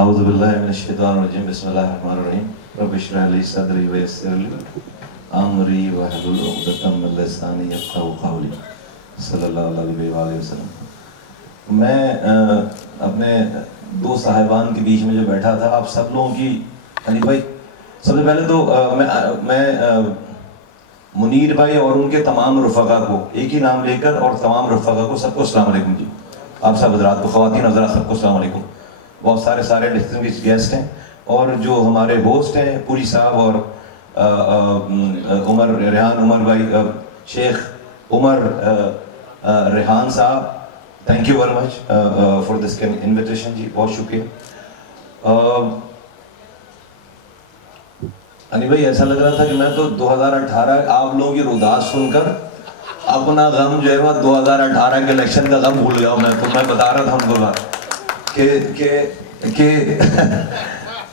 اعوذ باللہ من الشیطان الرجیم بسم اللہ الرحمن الرحیم رب اشرح لی صدری ویسر لی امری واحلل عقدۃ من لسانی یفقہوا قولی صلی اللہ علیہ وآلہ وسلم۔ میں اپنے دو صاحبان کے بیچ میں جو بیٹھا تھا، آپ سب لوگوں کی حنیف بھائی، سب سے پہلے تو میں منیر بھائی اور ان کے تمام رفقا کو ایک ہی نام لے کر اور تمام رفقا کو سب کو السلام علیکم جی، آپ سب حضرات کو، خواتین حضرات سب کو السلام علیکم۔ بہت سارے ڈسٹنگوشڈ گیسٹ ہیں اور جو ہمارے ہوسٹ ہیں پوری صاحب اور عمر ریحان عمر بھائی، شیخ Umar Rehan Sahab, thank you very much for this invitation ji, بہت شکریہ۔ انی بھائی ایسا لگ رہا تھا کہ میں تو 2018 آپ لوگوں کی روداد سن کر اپنا غم جو ہے وہ 2018 کے الیکشن کا غم بھول گیا۔ میں بتا رہا تھا ان کو بات کہ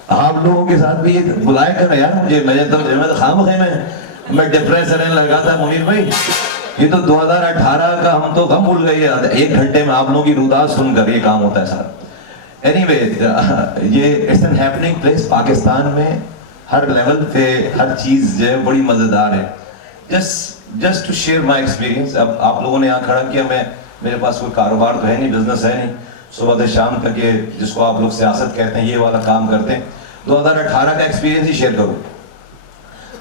آپ لوگوں کے ساتھ بھی یہ بلائے کر یار مجھے، میں تو خام خیمے میں ڈپریس رہنے لگا تھا منیر بھائی، یہ تو 2018 کا ہم تو غم بھول گئے، 1 گھنٹے میں آپ لوگوں کی روداد سن کر یہ کام ہوتا ہے سارا۔ اینی وے یہ it's an happening place, Pakistan میں ہر لیول پہ ہر چیز جو ہے بڑی مزیدار ہے۔ Just to share my experience, اب آپ لوگوں نے یہاں کھڑا کیا، میرے پاس کوئی کاروبار تو ہے نہیں، بزنس ہے نہیں، صبح سے شام تک یہ جس کو آپ لوگ سیاست کہتے ہیں یہ والا کام کرتے ہیں، 2018 کا ایکسپیرینس ہی شیئر کروں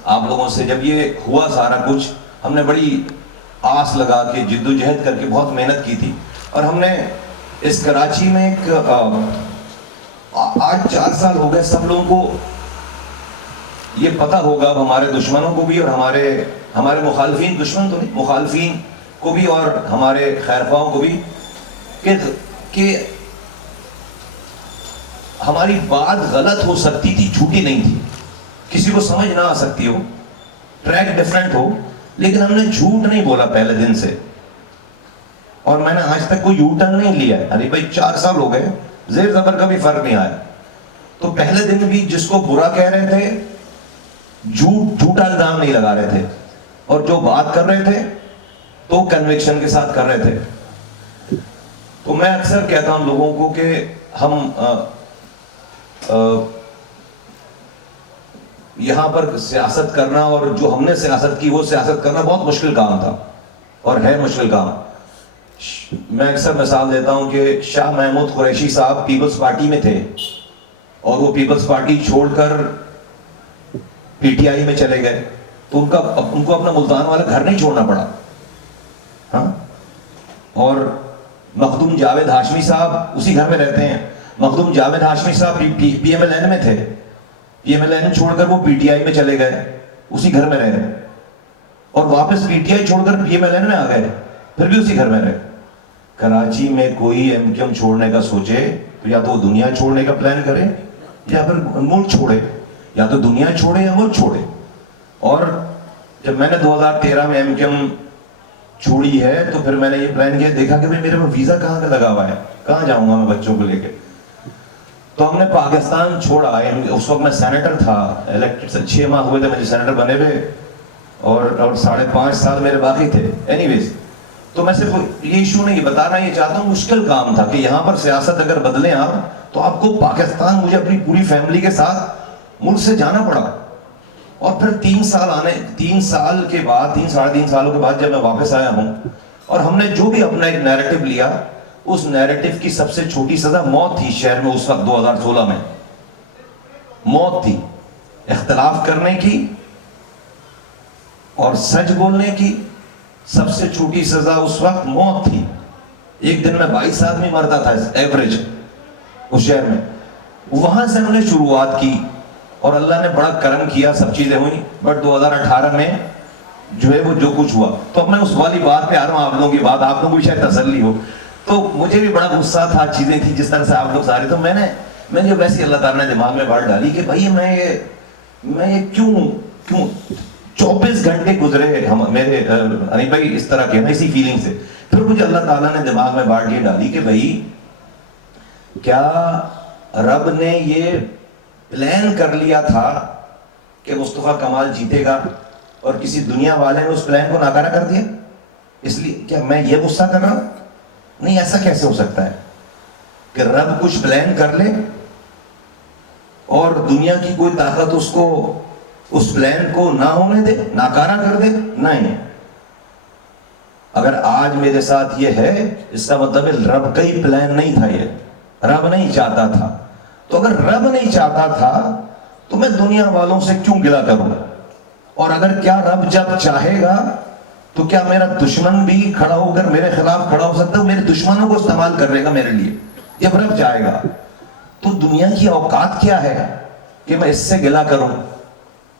آپ لوگوں سے۔ جب یہ ہوا سارا کچھ، ہم نے بڑی آس لگا کے جد و جہد کر کے بہت محنت کی تھی، اور ہم نے اس کراچی میں ایک آج 4 سال ہو گئے، سب لوگوں کو یہ پتہ ہوگا، ہمارے دشمنوں کو بھی اور ہمارے مخالفین، دشمن تو نہیں، مخالفین کو بھی اور ہمارے خیرخواہوں کو بھی، کہ ہماری بات غلط ہو سکتی تھی، جھوٹی نہیں تھی، کسی کو سمجھ نہ آ سکتی ہو، ٹریک ڈیفرنٹ ہو، لیکن ہم نے جھوٹ نہیں بولا پہلے دن سے، اور میں نے آج تک کوئی یو ٹرن نہیں لیا ہے۔ ارے بھائی 4 سال ہو گئے، زیر زبر کا بھی فرق نہیں آیا۔ تو پہلے دن بھی جس کو برا کہہ رہے تھے، جھوٹا الزام نہیں لگا رہے تھے، اور جو بات کر رہے تھے تو کنوکشن کے ساتھ کر رہے تھے۔ تو میں اکثر کہتا ہوں لوگوں کو کہ ہم یہاں پر سیاست کرنا، اور جو ہم نے سیاست کی وہ سیاست کرنا بہت مشکل کام تھا اور ہے مشکل کام۔ میں اکثر مثال دیتا ہوں کہ شاہ محمود قریشی صاحب پیپلز پارٹی میں تھے، اور وہ پیپلز پارٹی چھوڑ کر پی ٹی آئی میں چلے گئے، تو ان کو اپنا ملتان والا گھر نہیں چھوڑنا پڑا، ہاں۔ اور مخدوم جاوید ہاشمی صاحب اسی گھر میں رہتے ہیں، مخدوم جاوید ہاشمی صاحب پی ایم ایل این میں تھے، پی ایم ایل این چھوڑ کر وہ پی ٹی آئی میں چلے گئے، اسی گھر میں رہے، اور واپس پی ٹی آئی چھوڑ کر پی ایم ایل این میں آ گئے، پھر بھی اسی گھر میں رہے۔ کراچی میں کوئی ایم کیو ایم چھوڑنے کا سوچے تو یا تو وہ دنیا چھوڑنے کا پلان کرے یا پھر ملک چھوڑے، یا تو دنیا چھوڑے یا ملک چھوڑے۔ اور جب میں نے 2013 میں ایم کیو ایم چھوڑی ہے تو پھر میں نے یہ پلان کیا، دیکھا کہ میرے پاس ویزا کہاں کا لگا ہوا ہے، کہاں جاؤں گا میں بچوں کو لے کے۔ تو ہم نے پاکستان چھوڑا، اس وقت میں سینیٹر تھا، الیکٹڈ 6 ماہ ہوئے تھے مجھے سینیٹر بنے ہوئے، اور 5.5 سال میرے باقی تھے۔ اینی ویز، تو میں صرف یہ ایشو نہیں بتانا یہ چاہتا ہوں، مشکل کام تھا کہ یہاں پر سیاست اگر بدلیں آپ تو آپ کو پاکستان، مجھے اپنی پوری فیملی کے ساتھ ملک سے جانا پڑا، اور پھر 3 سال کے بعد، 3.5 سالوں کے بعد جب میں واپس آیا ہوں، اور ہم نے جو بھی اپنا ایک نیریٹو لیا، اس نیریٹو کی سب سے چھوٹی سزا موت تھی شہر میں اس وقت 2016 میں، موت تھی۔ اختلاف کرنے کی اور سچ بولنے کی سب سے چھوٹی سزا اس وقت موت تھی۔ ایک دن میں 22 آدمی مرتا تھا ایوریج اس شہر میں۔ وہاں سے ہم نے شروعات کی، اور اللہ نے بڑا کرم کیا، سب چیزیں ہوئیں، بٹ 2018 میں جو ہے وہ جو کچھ ہوا۔ تو اب میں اس والی بات پہ آ رہا ہوں، آپ لوگوں کی بات، آپ لوگوں کو بھی شاید تسلی ہو۔ تو مجھے بھی بڑا غصہ تھا، چیزیں تھیں جس طرح سے آپ لوگ سارے، تو میں نے ویسے اللہ تعالیٰ نے دماغ میں بات ڈالی کہ بھائی میں یہ کیوں 24 گھنٹے گزرے میرے انی بھائی اس طرح کے نا، اسی فیلنگ سے۔ پھر مجھے اللہ تعالیٰ نے دماغ میں بات یہ ڈالی کہ بھائی کیا رب نے یہ پلان کر لیا تھا کہ مصطفیٰ کمال جیتے گا، اور کسی دنیا والے نے اس پلان کو ناکارہ کر دیا؟ اس لیے کیا میں یہ غصہ کر رہا ہوں؟ نہیں، ایسا کیسے ہو سکتا ہے کہ رب کچھ پلان کر لے اور دنیا کی کوئی طاقت اس کو اس پلان کو نہ ہونے دے, ناکارہ کر دے؟ نہیں. اگر آج میرے ساتھ یہ ہے, اس کا مطلب ہے رب کا ہی پلان نہیں تھا, یہ رب نہیں چاہتا تھا. تو اگر رب نہیں چاہتا تھا تو میں دنیا والوں سے کیوں گلہ کروں؟ اور اگر کیا رب جب چاہے گا تو کیا میرا دشمن بھی کھڑا ہو کر میرے خلاف کھڑا ہو سکتا ہے؟ میرے دشمنوں کو استعمال کر لے گا میرے لیے جب رب چاہے گا. تو دنیا کی اوقات کیا ہے کہ میں اس سے گلہ کروں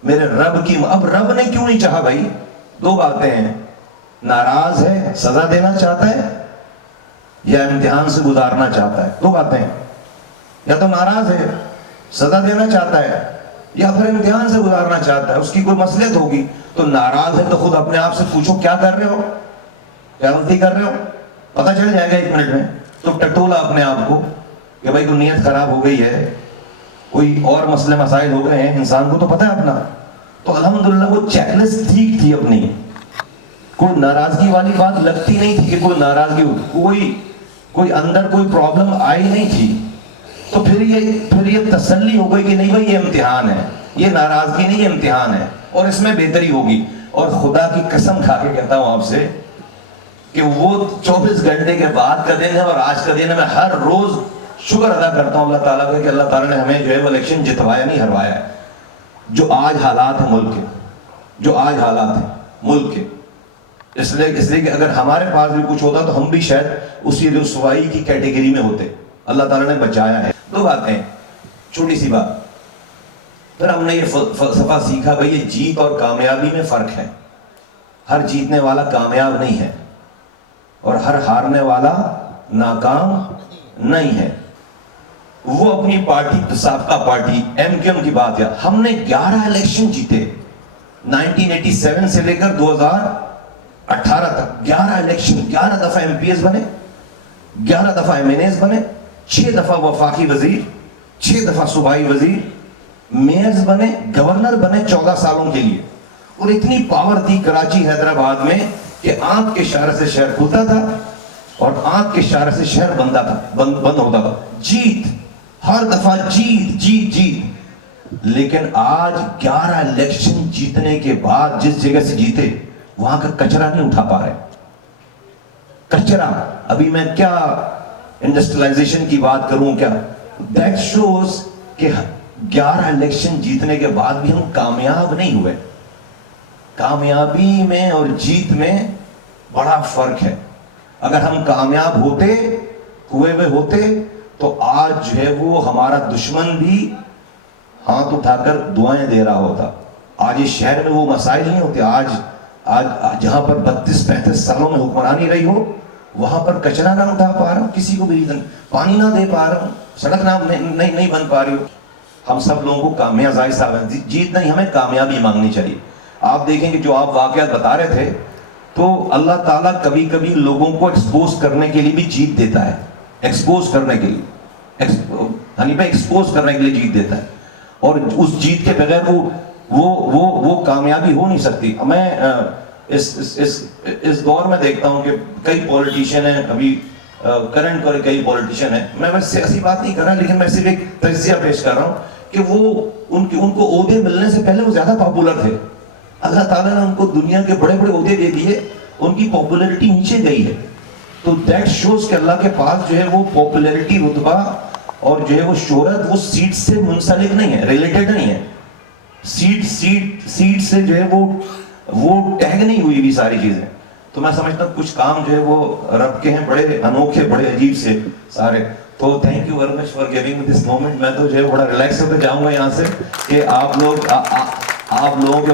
میرے رب کی؟ اب رب نے کیوں نہیں چاہا بھائی؟ دو باتیں ہیں, ناراض ہے, سزا دینا چاہتا ہے, یا امتحان سے گزارنا چاہتا ہے. دو باتیں ہیں, یا تو ناراض ہے, سزا دینا چاہتا ہے, یا پھر امتحان سے گزارنا چاہتا ہے. اس کی کوئی مصلحت ہوگی. تو ناراض ہے تو خود اپنے آپ سے پوچھو کیا کر رہے ہو, کیا غلطی کر رہے ہو, پتہ چل جائے گا 1 منٹ میں. تو ٹٹولا اپنے آپ کو کہ بھائی کوئی نیت خراب ہو گئی ہے, کوئی اور مسئلے مسائل ہو گئے ہیں, انسان کو تو پتہ ہے اپنا. تو الحمدللہ وہ چیک لسٹ ٹھیک تھی اپنی, کوئی ناراضگی والی بات لگتی نہیں تھی کہ کوئی ناراضگی ہو, کوئی اندر کوئی پرابلم آئی نہیں تھی. تو پھر یہ تسلی ہو گئی کہ نہیں بھائی یہ امتحان ہے, یہ ناراضگی نہیں, یہ امتحان ہے اور اس میں بہتری ہوگی. اور خدا کی قسم کھا کے کہتا ہوں آپ سے کہ وہ 24 گھنٹے کے بعد کا دن ہے اور آج کا دن ہے. میں ہر روز شکر ادا کرتا ہوں اللہ تعالیٰ کا کہ اللہ تعالیٰ نے ہمیں جو ہے وہ الیکشن جتوایا نہیں, ہروایا ہے. جو آج حالات ہیں ملک کے, جو آج حالات ہیں ملک کے, اس لیے کہ اگر ہمارے پاس بھی کچھ ہوتا تو ہم بھی شاید اسی رسوائی کی کیٹیگری میں ہوتے. اللہ تعالیٰ نے بچایا ہے. دو باتیں, چھوٹی سی بات. پھر ہم نے یہ فلسفہ سیکھا بھئی یہ جیت اور کامیابی میں فرق ہے. ہر جیتنے والا کامیاب نہیں ہے اور ہر ہارنے والا ناکام نہیں ہے. وہ اپنی پارٹی, سابقہ پارٹی MQM کی بات ہے, ہم نے 11 الیکشن جیتے 1987 سے لے کر 2018 تک. 11 الیکشن, 11 دفعہ MPs بنے, 11 دفعہ MNAs بنے, 6 دفعہ وفاقی وزیر, 6 دفعہ صوبائی وزیر, میئرز بنے, گورنر بنے 14 سالوں کے لیے. اور اتنی پاور تھی کراچی حیدرآباد میں کہ آنکھ کے اشارے سے شہر کھلتا تھا اور آنکھ کے اشارے سے شہر بند ہوتا تھا. جیت, ہر دفعہ جیت جیت جیت. لیکن آج 11 الیکشن جیتنے کے بعد جس جگہ سے جیتے وہاں کا کچرا نہیں اٹھا پا رہے. کچرا, ابھی میں کیا انڈسٹریلائزیشن کی بات کروں کیا. دیٹ شوز کہ 11 الیکشن جیتنے کے بعد بھی ہم کامیاب نہیں ہوئے. کامیابی میں اور جیت میں بڑا فرق ہے. اگر ہم کامیاب ہوئے ہوتے تو آج جو ہے وہ ہمارا دشمن بھی ہاتھ اٹھا کر دعائیں دے رہا ہوتا. آج اس شہر میں وہ مسائل نہیں ہوتے. آج جہاں پر 32-35 سالوں میں حکمرانی رہی ہو وہاں پر کچرا نہ اٹھا پا رہا ہوں, کسی کو بھی ریزن, پانی نہ دے پا رہا ہوں, سڑک نہیں بن پا رہی ہو. ہم سب لوگوں کو کامیابی صاحب ہیں, جیت نہیں, ہمیں کامیابی مانگنی چاہیے. آپ دیکھیں کہ جو آپ واقعات بتا رہے تھے تو اللہ تعالیٰ کبھی کبھی لوگوں کو ایکسپوز کرنے کے لیے بھی جیت دیتا ہے. ایکسپوز کرنے کے لیے, ایکسپوز کرنے کے لیے جیت دیتا ہے. اور اس جیت کے بغیر وہ کامیابی ہو نہیں سکتی. میں اس دور میں دیکھتا ہوں کہ کئی پولیٹیشین ہیں, ابھی کرنٹ کئی پولیٹیشین ہیں, میں بس سیاسی بات نہیں کر رہا لیکن میں صرف ایک تجزیہ پیش کر رہا ہوں کہ وہ ان کو عہدے ملنے سے پہلے وہ زیادہ پاپولر تھے. اللہ تعالیٰ نے ان کو دنیا کے بڑے بڑے عہدے دے دیے, ان کی پاپولیرٹی نیچے گئی ہے. تو دیٹ شوز کہ اللہ کے پاس جو ہے وہ پاپولیرٹی, رتبہ اور جو ہے وہ شہرت وہ سیٹ سے منسلک نہیں ہے, ریلیٹڈ نہیں ہے. سیٹ سے جو ہے وہ ٹیگ نہیں ہوئی بھی ساری چیزیں. تو میں سمجھتا ہوں کچھ کام جو ہے وہ رب کے ہیں, بڑے انوکھے, بڑے عجیب سے سارے. تو thank you very much for giving this moment. میں تو جو ہے بڑا ریلیکس ہوتے جاؤں گا یہاں سے کہ آپ لوگوں کے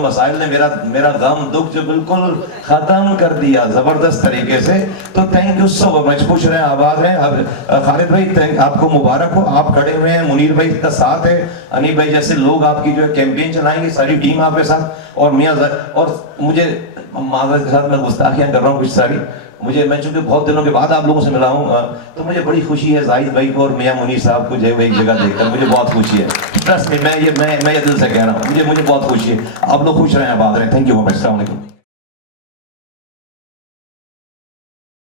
مسائل نے میرا غم دکھ جو بالکل ختم کر دیا زبردست طریقے سے. تو تھینک یو سو مچ. خوش رہیں, آباد رہیں. خالد بھائی آپ کو مبارک ہو, آپ کھڑے ہوئے ہیں, منیر بھائی کا ساتھ ہے, انیب بھائی جیسے لوگ آپ کی جو ہے کیمپین چلائیں گے, ساری ٹیم آپ کے ساتھ. اور میاں اور مجھے معذرت کے ساتھ میں گستاخیاں کر رہا ہوں کچھ ساری, میں چونکہ بہت دنوں کے بعد آپ لوگوں سے ملا ہوں تو مجھے بڑی خوشی ہے زاہد بھائی کو اور میاں منیر صاحب کو جو ہے وہ ایک جگہ دیکھ کر مجھے بہت خوشی ہے. ٹرسٹ میں یہ دل سے کہہ رہا ہوں, مجھے بہت خوشی ہے. آپ لوگ خوش رہیں, آباد رہیں. تھینک یو, السلام علیکم.